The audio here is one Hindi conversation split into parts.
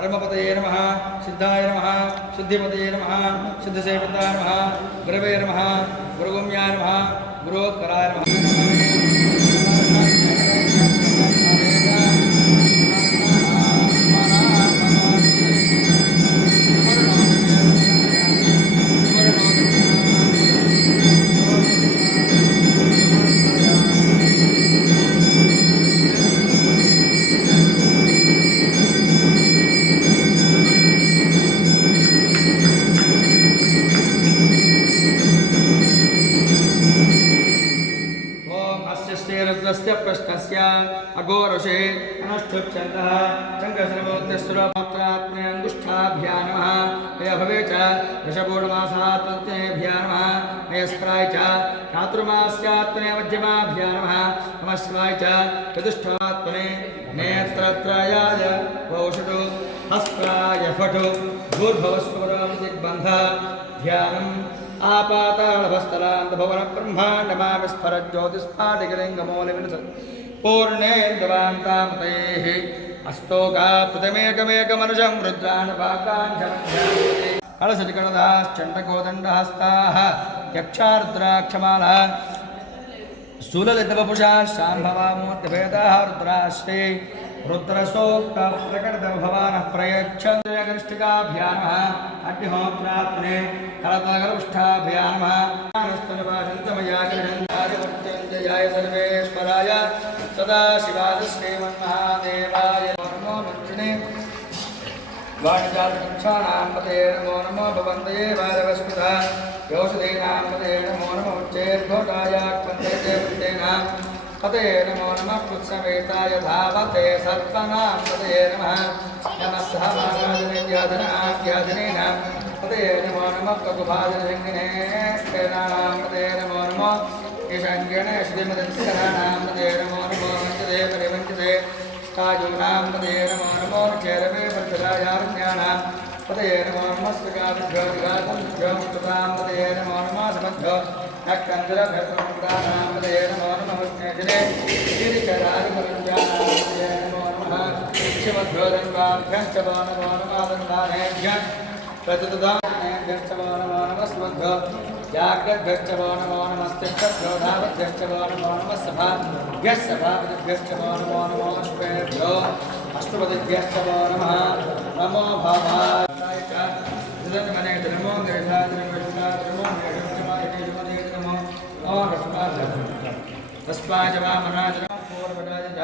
धर्मपतये नमः सिद्धाय नमः सिद्धिपतये नमः सिद्धसेविताय नमः गुरवे नमः गुरुगम्याय नमः गुरोत्कराय नमः। अघोरषे अनुष्ठुप्छन्तः शङ्करसर्वोक्तस्वरमात्रात्मने अङ्गुष्ठाभ्या नमः मया भवे च दशपूर्णमासात्मनेभ्या नमः मयस्पराय च चातुर्मास्यात्मने मध्यमाभ्या नमः नमस्वाय च चतुष्टात्मने नेत्रत्रयाय वौषधो हस्त्राय फटो भूर्भवस्वरं दिग्बन्धः ध्यानम् आपातालभस्तलान्त भवन ब्रह्माण्डमाविस्फरज्योतिस्फाटिकलिङ्गमूलविनस पूर्णेन्दवान्तामतेः अस्तोका प्रथमेकमेकमनुजं रुद्राणपाकाञ्चमध्यायते कलशटिकणदाश्चण्डकोदण्डहस्ताः यक्षारुद्राक्षमालः शूललितवपुषा शाम्भवामूर्तिभेदाः रुद्राश्री रुद्रसोक्त प्रकटित भवानः प्रयच्छन्द्रगनिष्ठिकाभ्यां नमः अग्निहोत्रात्मने करतलगर्भष्ठाभ्यां नमः स्तनपाशन्तमया गृहन्तादिवर्त्यञ्जयाय सर्वेश्वराय सदाशिवाय श्रीमन्महादेवाय नमो मन्त्रिणे वाणिजातकक्षाणां पते नमो नमो भवन्तये वारवस्मिता योषधीनां पते नमो नमो चेर्घोटायाक्पन्ते देवतेनां पते नमो नमः पुत्समेताय धावते सत्त्वनां पते नमः नमः सहभागादिनेत्याधनाद्यादिनेनां पते नमो नमः ककुभादिनिङ्गिने स्तेनां पते नमो नमः ईशान्यणे श्रीमदस्कराणां पते नमो नमो वञ्चते परिवञ्चते स्थायूनां पते नमो नमो चेरवे वर्षदायारण्याणां पते नमो नमः स्विकादिभ्यो विघातुभ्यो मुक्तां पते नमो नमः समभ्यो नक्कन्दरभ्यसमुद्राणां पते नमो नमः स्नेहिने गिरिचरादिपरिञ्जानां पते नमो नमः शिवभ्यो दण्डाभ्यश्च वो नमो नमः दण्डानेभ्यः प्रतिददानेभ्यश्च वो नमो नमः स्मभ्यो जाग्रद्भ्यश्च वो नमो नमस्तिष्ठभ्यो धावद्भ्यश्च वो नमो नमः सभाभ्यश्च सभापतिभ्यश्च वो नमो नमः अश्वेभ्यो अष्टपतिभ्यश्च वो नमः नमो भवाय च जगन्मने नमो गिरिजाय नमो तस्माय वामनाय नमः पूर्वजाय च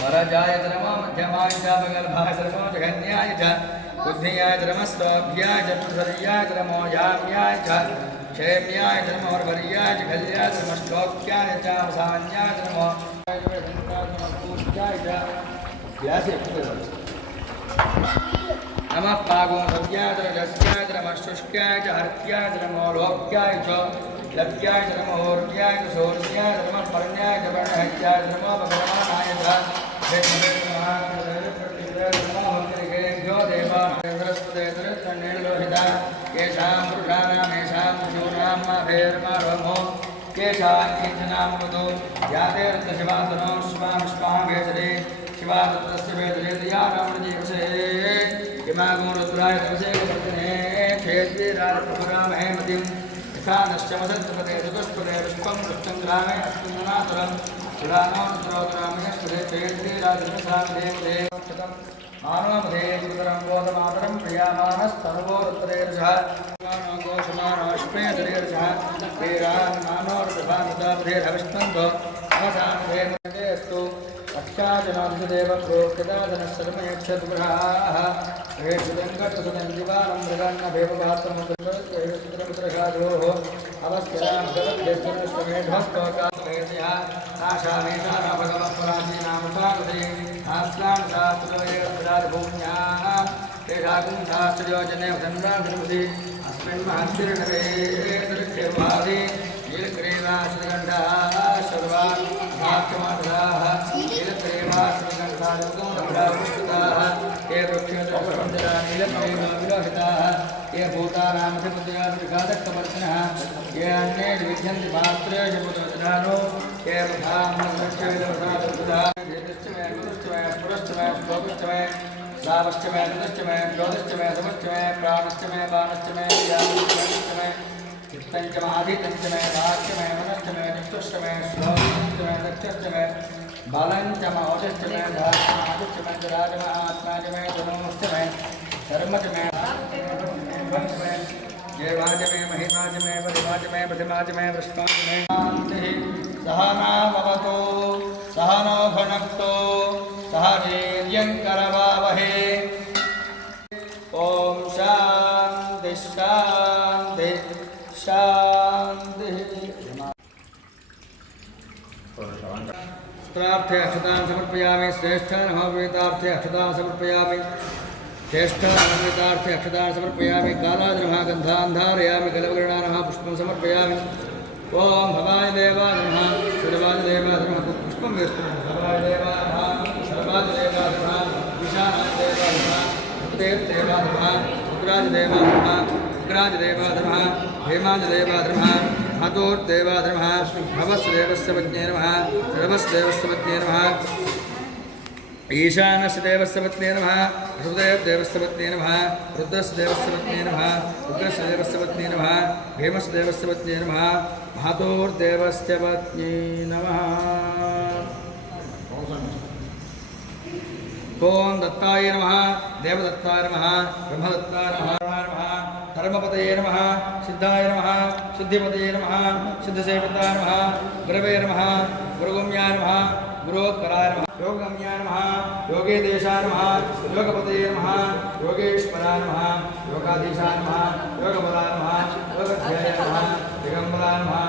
वरजाय नमः मध्यमाय च बगलभाय नमः जगन्याय च बुद्धियाय नमः स्वाभ्याय च प्रसर्याय नमो याम्याय च क्षेम्याय नमो वर्याय च खल्याय नमः श्लोक्याय च सान्याय नमो पूज्याय च व्यासे नमः पागोधव्याय रजस्याय नमः शुष्क्याय च हर्त्याय नमो लोक्याय च लभ्याय नमो ऊर्ध्याय च शौर्याय नमः पर्ण्याय च वर्णहत्याय नमो भगवानाय च नमो देवान्द्रस्पदेन्द्रनेलोहिता येषां पुरुषाणामेषां शिशूनां माभेर्मारोमो केशाङ्केचनां मधु यातेर्दशिवासनो शिवां शिवादत्तस्य वेदने दियानामृजीवसे इमागो रुद्राय तवसे वर्तने क्षेत्रीराजप्रभुरामहे मतिं यथा नश्चमसत्पते चतुष्पदे विश्वं रुश्चन्द्रामे अश्विनातरं शिवानो रुद्रोद्रामे स्पदे क्षेत्रीराजप्रसादेवते मानवमधे गुरुतरं बोधमातरं प्रियामानस्तनुवो रुद्रेर्षः मानो घोषमानोऽश्वेतरेर्षः प्रेरान्मानोर्विभानुतापधेर्हविष्णन्तो नमसामधेर्मदेस्तु अक्षाजनाधिदेव प्रोक्तदादनशर्मयक्षद्गृहाः हेषुदङ्गटसुदञ्जीवानं मृगन्नभेवपात्रमुद्रमुद्रमुद्रघायोः अवस्थिरां जगद्देशमेढस्तोकामेतयः नाशामेषाना भगवत्पराधीनामुपागते शास्त्रानुशास्त्रवेदराजभूम्याः तेषाकुंशास्त्रयोजने धन्वाधिपति अस्मिन् महर्षिर्णवे दृश्यवादि नीलक्रीवाश्रगण्डाः सर्वा भाग्यमातराः नीलक्रीवाश्रगण्डाः ये वृक्षेन्द्रपुष्पञ्जरा नीलक्रीवाविलोहिताः ये भूतानामधिपतयादिघातकवर्तिनः ये अन्ये विद्यन्ति पात्रेषु पुत्रजनानो ये वधामनश्चैलवधातुधा मे श्लोकश्च मे सावश्च मे ऋतश्च मे ज्योतिश्च मे समश्च मे प्राणश्च मे बाणश्च मे व्यामश्च मे चित्तञ्च माधितञ्च मे वाक्च मे मनश्च मे चक्षुश्च मे श्लोकश्च मे दक्षश्च मे बालञ्च मौजश्च मे भाष्च मे जराज मे आत्मा च मे धनुश्च मे धर्मच मे देवाच मे महिमाच मे परिमाच मे प्रतिमाच मे वृष्णाच मे सहनाववतु सहनो भुनक्तु सह वीर्यङ्करवावहे ॐ शान्ति शान्ति शान्तिः प्रार्थे अक्षतां समर्पयामि श्रेष्ठानमवेतार्थे अक्षतां समर्पयामि श्रेष्ठानमवेतार्थे अक्षतां समर्पयामि कालाद्नमः गन्धान् धारयामि कलवगणानमः पुष्पं समर्पयामि ॐ भवाय देवाय नमः सर्वाय देवाय नमः पुष्पं वेष्टि भवाय देवाय नमः सर्वाय देवाय नमः ईशानाय देवाय नमः देवाय नमः रुद्राय देवाय नमः उग्राय देवाय नमः हेमाय देवाय नमः हतोर्देवाय नमः भवस्य देवस्य पत्न्ये नमः सर्वस्य देवस्य पत्न्ये नमः ईशानस्य देवस्य पत्न्ये नमः हृदयदेवस्य पत्न्ये नमः रुद्रस्य देवस्य पत्न्ये नमः उग्रस्य देवस्य पत्न्ये नमः हेमस्य देवस्य पत्न्ये नमः महतोर्देवस्य पत्न्ये नमः ॐ दत्ताय नमः देवदत्ताय नमः ब्रह्मदत्ताय नमः धर्मपतये नमः सिद्धाय नमः सिद्धिपतये नमः सिद्धसेविताय नमः गुरवे नमः गुरुगम्याय नमः गुरोत्कराय नमः योगगम्याय नमः योगेदेशाय नमः योगपतये नमः योगेश्वराय नमः योगाधीशाय नमः योगबलाय नमः योगध्याय नमः दिगम्बराय नमः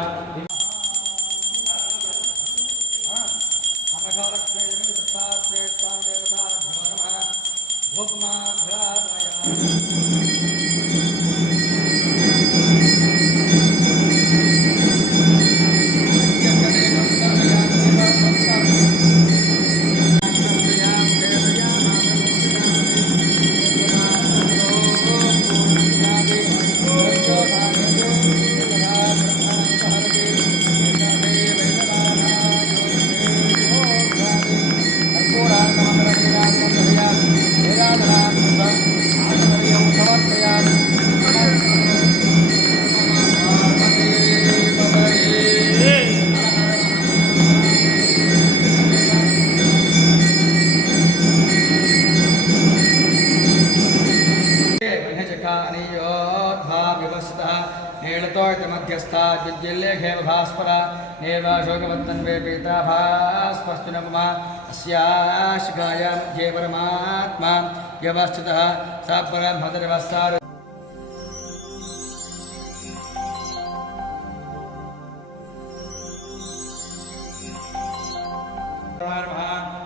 भास्परा नेवा शोकवत्तन्वे पीता भास्पस्तुनपमा अस्याशिखायां मध्ये परमात्मा व्यवस्थितः सा परमहतर्वस्सार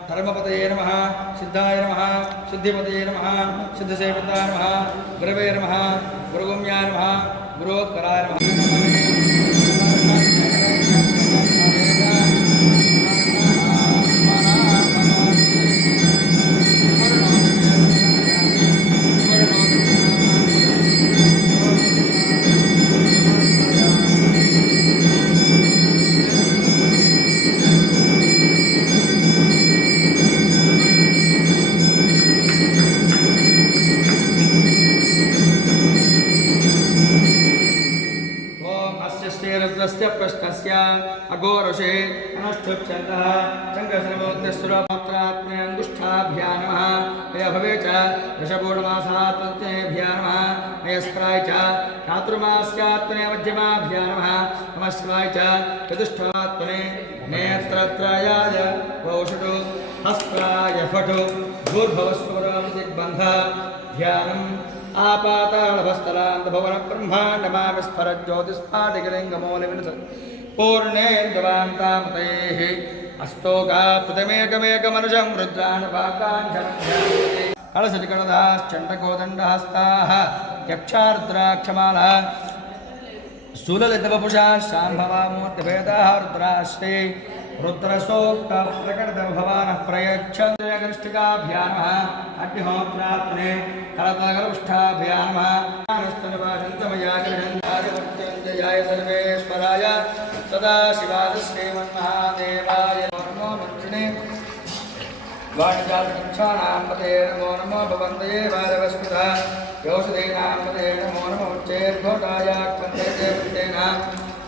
धर्मपतये नमः सिद्धाय नमः सिद्धिपतये नमः सिद्धसेविताय नमः गुरवे नमः गुरुगम्याय नमः गुरोत्कराय नमः अघोरषे अनुष्ठुप्यन्तः शङ्करसर्वोत्तरसुरपात्रात्मयङ्गुष्ठाभ्या नमः मया भवे च दशपूर्णमासात्मभ्या नमः मयस्क्राय च चातुर्मास्यात्मने मध्यमाभ्या नमः नमस्क्राय च चतुष्टात्मने नेत्रत्रयाय वौषटो हस्त्राय फटो भूर्भवस्वरदिग्बन्ध ध्यानम् आपातालभस्तलान्तभवनब्रह्माण्डमाविस्फरज्योतिस्फाटिकलिङ्गमूलविनस पूर्णेन्दवान्तामतैः अस्तोकापृतमेकमेकमनुजं रुद्राणपाकाञ्चमध्यायते कलशलिकणदाश्चण्डकोदण्डहस्ताः यक्षारुद्राक्षमालः सुललितवपुषा शाम्भवामूर्तिभेदाः रुद्राश्री रुद्रसोक्तप्रकटितभवानः प्रयच्छन्द्रगनिष्ठिकाभ्या नमः अग्निहोत्रात्मने करतलगलपुष्ठाभ्या नमः स्तनपाशन्तमयाय सर्वेश्वराय सदाशिवाय श्रीमन्महादेवाय नमो मंत्रिणे वाणिजालवृक्षाणां पते नमो नमो भवन्तये वारवस्मिता योषधीनां पते नमो नमो उच्चैर्घोटायाक्वन्दे वृत्तेन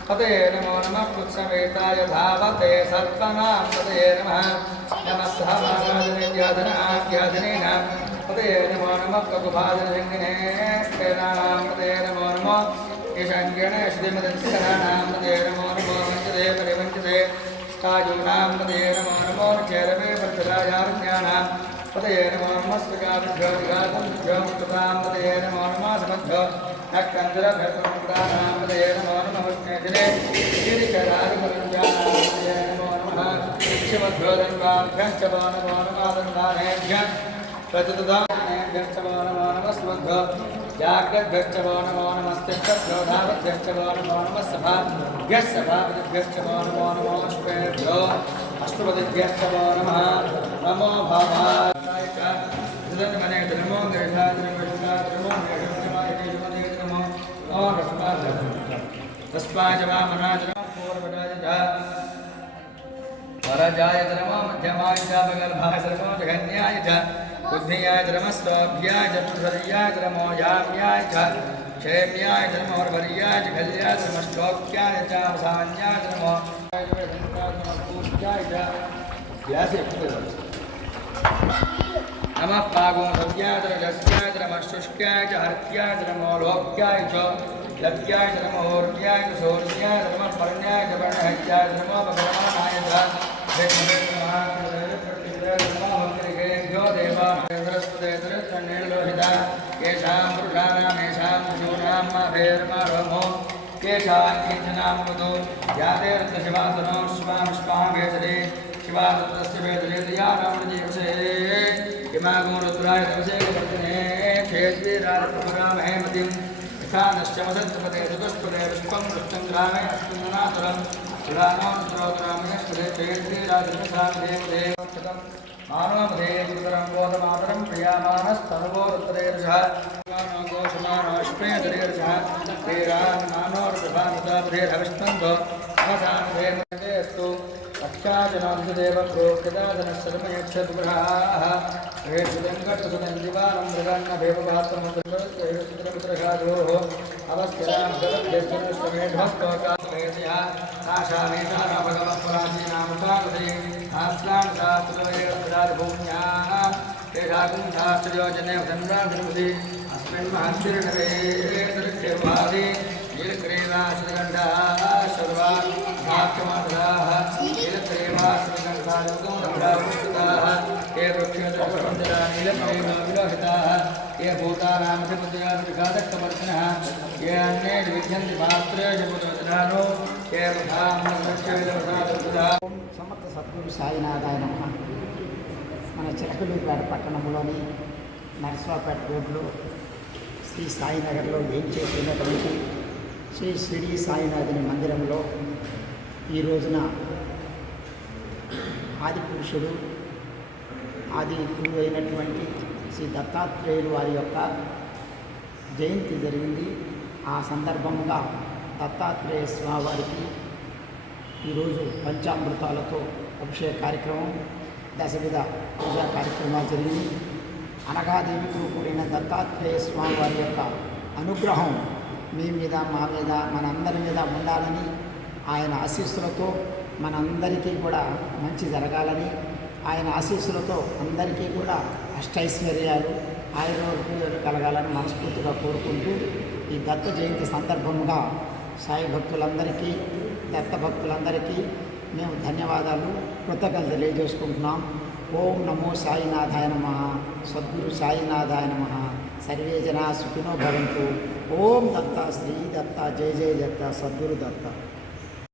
पते नमो नमः पुत्समेताय धावते सर्वनां पते नमः नमः सहमानादिनेन पते नमो नमः ककुभाजनजङ्गिने स्तेनानां पते नमो नमः ईशान्येणे श्रीमदस्कराणां पते नमो नमो वञ्चते परिवञ्चते काजूनां पते नमो नमो चेरवे वर्तराजारण्यानां पते नमो नमः स्विकाभ्यो विघातुभ्यो मुक्तां पते नमो नमः समभ्यो नक्कन्दरभ्यसमुद्राणां पते नमो नमः विष्णुजिने गिरिकराजपरिञ्जानां पते नमो नमः शिवभ्यो धन्वाभ्यं च वो नमो नमः दन्दानेभ्यः प्रतिदुदानेभ्यश्च वो नमो नमः स्वभ्यो जाग्रद्भ्यश्च वो नमो नमस्तिष्ठभ्यो धावद्भ्यश्च वो नमो नमः सभाभ्यश्च सभापतिभ्यश्च वो नमो नमो अश्वेभ्यो अष्टपतिभ्यश्च वो नमः नमो भवाय च धनमने धनमो गृहाय धनमो नमो तस्माय वामनाय पूर्वजाय च वरजाय नमो मध्यमाय च भगर्भाय नमो जगन्याय च बुद्धियाय नमः स्वाभ्याय च पुरुषर्याय नमो याम्याय च क्षेम्याय नमो वर्याय च खल्याय नमः श्लोक्याय च सान्याय नमो पूज्याय च व्यासे नमः पागोधव्याय च रस्याय नमः शुष्क्याय च हर्त्याय नमो लोक्याय च लत्याय नमो ऊर्ध्याय च शौर्याय नमः पर्ण्याय च वर्णहत्याय नमो भगवानाय च नमो देवास्पदे लोहिता येषां पुरुषाणामेषां शिशूनां माभेर्मारोमो येषां किञ्चनां वदो याते रत्नशिवासनो शिवामिष्माभेषरे शिवादत्तस्य वेदने दियानामृजीवसे इमागो रुद्राय तवसे वर्तने क्षेत्रीराजप्रभुरामहे मतिं यथा नश्चमसत्पदे चतुष्पदे पुष्पं पुष्टं ग्रामे अस्मिन्नातुरं शिवानो रुद्रोद्रामे स्पदे क्षेत्रीराजप्रसादेवदे मानवमधे गुरुतरं बोधमातरं प्रियामानस्तनुवो रुद्रेर्षः मानो गोषमानोष्पेदरेर्षः श्रीरान्मानोर्विभानुतापधेर्हविष्णन्तो अवसानधेर्मदेस्तु अक्षाजनान्धदेवप्रोक्तदादनश्चरमयक्षद्गृहाः हेषुदङ्कटसुदञ्जिवानं मृगन्नभेवपात्रमुद्रशाजोः अवस्थिरां जगद्यश्वमेढस्तोकामेतयः आशामेषाः भगवत्पराधीनामुपागते आस्लानशास्त्रवेदराजभूम्याः तेषाकुं शास्त्रयोजने धन्वाधिपति अस्मिन् महर्षिर्णवे दृश्यवादि नीलक्रीडाश्रीगण्डाः सर्वा भाग्यमातराः नीलक्रीडाश्रीगण्डाः ये वृक्षेन्द्रपुरञ्जरा नीलक्रीडाविलोहिताः ये भूतानामधिपतयादिघातकवर्तिनः ये अन्ये विद्यन्ति पात्रे जपुतोजनानो ये సమర్థ సద్గురు సాయినాథాయ నమః. మన చిలకలూరుపేట పట్టణంలోని నరసరావుపేట రోడ్లో శ్రీ సాయినగర్లో ఏం చేస్తున్నటువంటి శ్రీ షిరిడి సాయినాథుని మందిరంలో ఈ రోజున ఆది పురుషుడు ఆది గురువు అయినటువంటి శ్రీ దత్తాత్రేయులు వారి యొక్క జయంతి జరిగింది. ఆ సందర్భంగా దత్తాత్రేయ స్వామి వారికి ఈరోజు పంచామృతాలతో అభిషేక కార్యక్రమం, దశవిధ పూజా కార్యక్రమాలు జరిగింది. అనగాదేవితో కూడిన దత్తాత్రేయ స్వామి వారి యొక్క అనుగ్రహం మీ మీద, మా మీద, మనందరి మీద ఉండాలని, ఆయన ఆశీస్సులతో మనందరికీ కూడా మంచి జరగాలని, ఆయన ఆశీస్సులతో అందరికీ కూడా అష్టైశ్వర్యాలు, ఆయుర్వేదాలు కలగాలని మనస్ఫూర్తిగా కోరుకుంటూ ఈ దత్త జయంతి సందర్భంగా సాయి భక్తులందరికీ, దత్త భక్తులందరికీ మేము ధన్యవాదాలు, కృతజ్ఞతలు తెలియజేసుకుంటున్నాం. ఓం నమో సాయినాథాయ నమః. సద్గురు సాయినాథాయ నమః. సర్వే జనా సుఖినో భవంతు. ఓం దత్త శ్రీ దత్త జయ జయ దత్త సద్గురు దత్త.